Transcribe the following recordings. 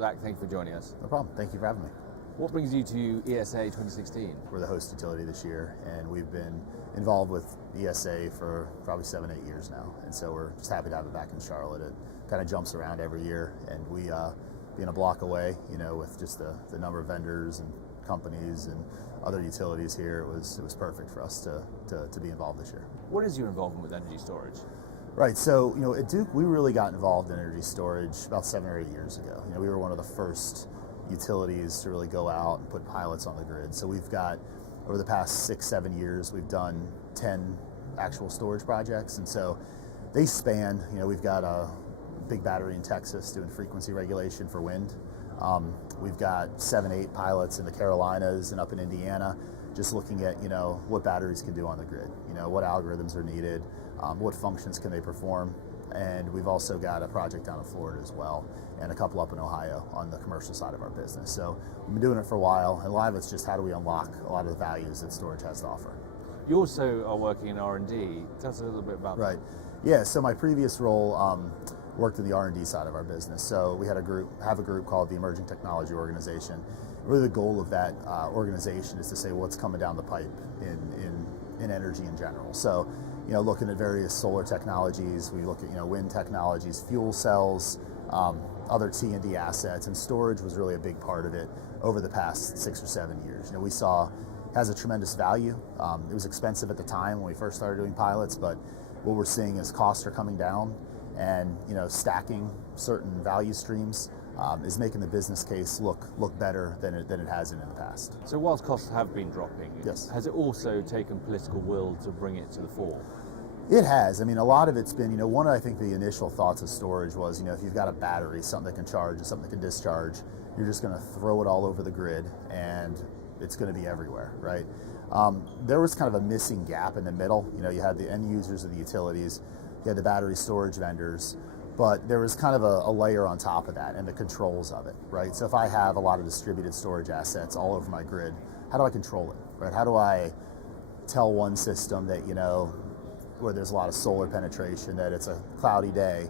Zach, thank you for joining us. No problem. Thank you for having me. What brings you to ESA 2016? We're the host utility this year, and we've been involved with ESA for probably 7-8 years now. And so we're just happy to have it back in Charlotte. It kind of jumps around every year, and we being a block away, with just the number of vendors and companies and other utilities here, it was perfect for us to be involved this year. What is your involvement with energy storage? Right, so at Duke, we really got involved in energy storage about 7 or 8 years ago. We were one of the first utilities to really go out and put pilots on the grid. So we've got, over the past 6-7 years, we've done 10 actual storage projects, and so they span, we've got a big battery in Texas doing frequency regulation for wind. We've got 7-8 pilots in the Carolinas and up in Indiana, just looking at what batteries can do on the grid, what algorithms are needed, what functions can they perform. And we've also got a project down in Florida as well, and a couple up in Ohio on the commercial side of our business. So we've been doing it for a while, and a lot of it's just how do we unlock a lot of the values that storage has to offer. You also are working in R&D. Tell us a little bit about that. Right. Yeah, so my previous role worked in the R&D side of our business. So we had a group called the Emerging Technology Organization. Really the goal of that organization is to say what's coming down the pipe in energy in general. So looking at various solar technologies, we look at wind technologies, fuel cells, other T&D assets, and storage was really a big part of it over the past 6 or 7 years. We saw it has a tremendous value. It was expensive at the time when we first started doing pilots, but what we're seeing is costs are coming down, and stacking certain value streams is making the business case look better than it has in the past. So whilst costs have been dropping, yes, has it also taken political will to bring it to the fore? It has. I mean, a lot of it's been, one of, I think, the initial thoughts of storage was, if you've got a battery, something that can charge and something that can discharge, you're just going to throw it all over the grid and it's going to be everywhere, right? There was kind of a missing gap in the middle. You had the end users of the utilities, you had the battery storage vendors, but there was kind of a layer on top of that and the controls of it, right? So if I have a lot of distributed storage assets all over my grid, how do I control it, right? How do I tell one system that, where there's a lot of solar penetration, that it's a cloudy day,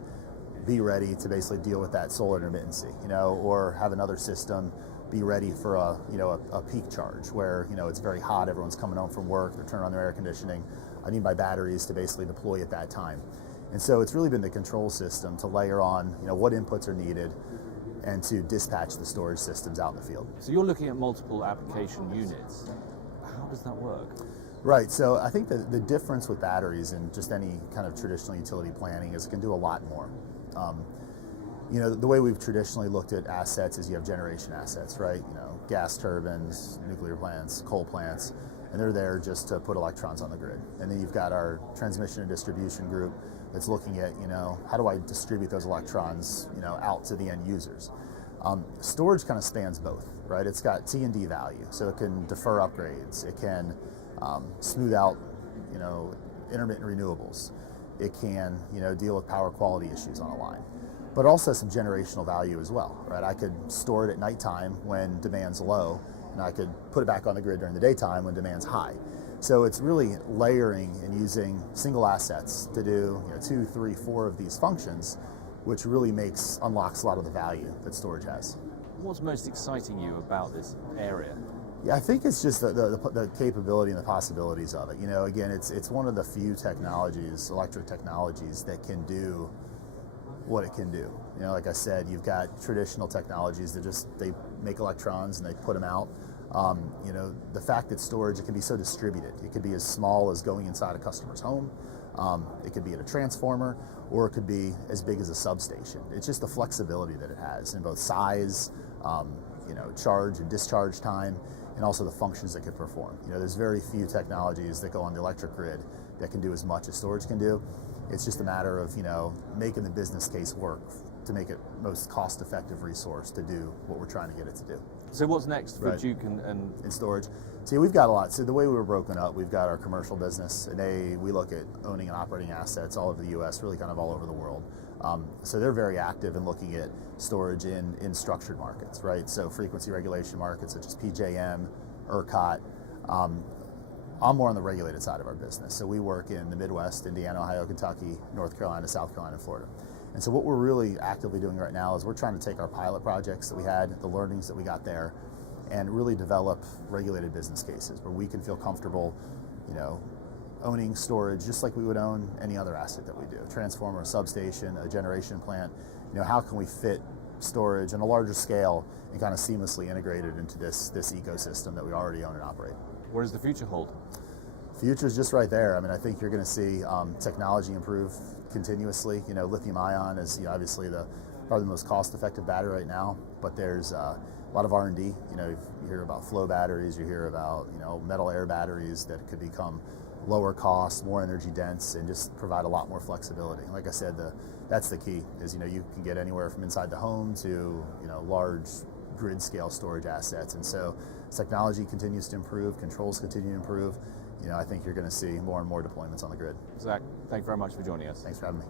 be ready to basically deal with that solar intermittency, or have another system be ready for a peak charge where, it's very hot, everyone's coming home from work, they're turning on their air conditioning. I need my batteries to basically deploy at that time. And so it's really been the control system to layer on, what inputs are needed and to dispatch the storage systems out in the field. So you're looking at multiple application units. How does that work? Right, so I think that the difference with batteries and just any kind of traditional utility planning is it can do a lot more. The way we've traditionally looked at assets is you have generation assets, right? Gas turbines, nuclear plants, coal plants, and they're there just to put electrons on the grid. And then you've got our transmission and distribution group that's looking at, how do I distribute those electrons, out to the end users. Storage kind of spans both, right? It's got T&D value, so it can defer upgrades, it can smooth out, intermittent renewables. It can, deal with power quality issues on a line, but also some generational value as well, right? I could store it at nighttime when demand's low, and I could put it back on the grid during the daytime when demand's high. So it's really layering and using single assets to do 2, 3, 4 of these functions, which really unlocks a lot of the value that storage has. What's most exciting you about this area? Yeah, I think it's just the capability and the possibilities of it. Again, it's one of the few technologies, electric technologies, that can do what it can do. Like I said, you've got traditional technologies that they make electrons and they put them out. The fact that storage, it can be so distributed. It could be as small as going inside a customer's home. It could be at a transformer, or it could be as big as a substation. It's just the flexibility that it has in both size, charge and discharge time, and also the functions it could perform. There's very few technologies that go on the electric grid that can do as much as storage can do. It's just a matter of, making the business case work to make it most cost-effective resource to do what we're trying to get it to do. So what's next for Duke and in storage? So we've got a lot. So the way we were broken up, we've got our commercial business, and we look at owning and operating assets all over the U.S., really kind of all over the world. So they're very active in looking at storage in structured markets, right? So frequency regulation markets such as PJM, ERCOT. I'm more on the regulated side of our business. So we work in the Midwest, Indiana, Ohio, Kentucky, North Carolina, South Carolina, and Florida. And so what we're really actively doing right now is we're trying to take our pilot projects that we had, the learnings that we got there, and really develop regulated business cases where we can feel comfortable, owning storage just like we would own any other asset that we do. A transformer, a substation, a generation plant. How can we fit storage on a larger scale and kind of seamlessly integrate it into this ecosystem that we already own and operate? What does the future hold? Future is just right there. I mean, I think you're going to see technology improve continuously. Lithium ion is obviously probably the most cost-effective battery right now, but there's a lot of R&D. You hear about flow batteries, you hear about metal air batteries that could become lower cost, more energy dense, and just provide a lot more flexibility. Like I said, that's the key. Is you can get anywhere from inside the home to large grid scale storage assets, and so technology continues to improve, controls continue to improve. I think you're going to see more and more deployments on the grid. Zach, thank you very much for joining us. Thanks for having me.